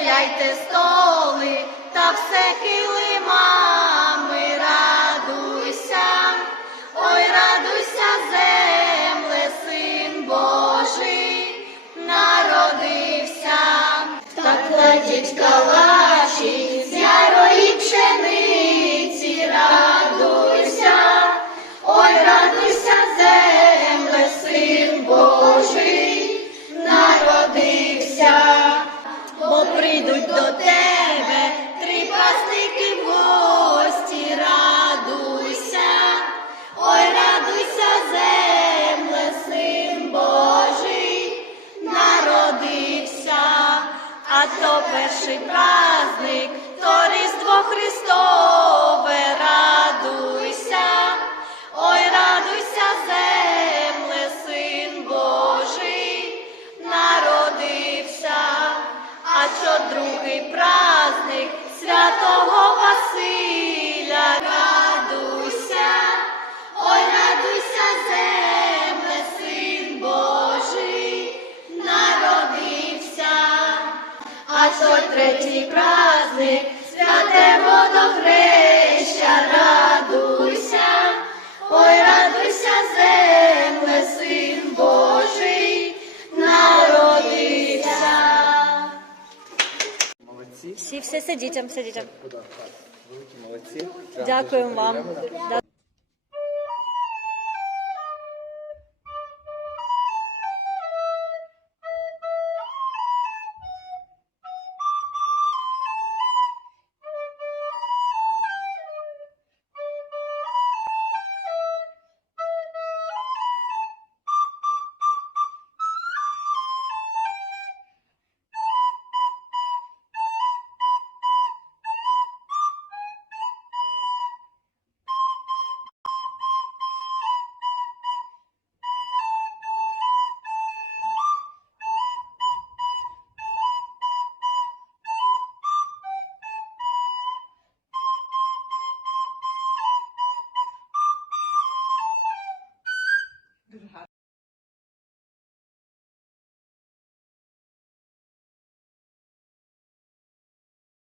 застеляйте столи та все килимами, радуйся, ой, радуйся, земле, син Божий, народився, так летять калачі а то перший праздник, то Різдво Христове, радуйся, ой, радуйся, земле, син Божий, народився, а що другий праздник? Святого третій праздник, святе водохреща, радуйся, ой, радуйся, земле, син Божий, народився. Молодці. Всі, все, все дітям. Великі молодці. Дякуємо вам.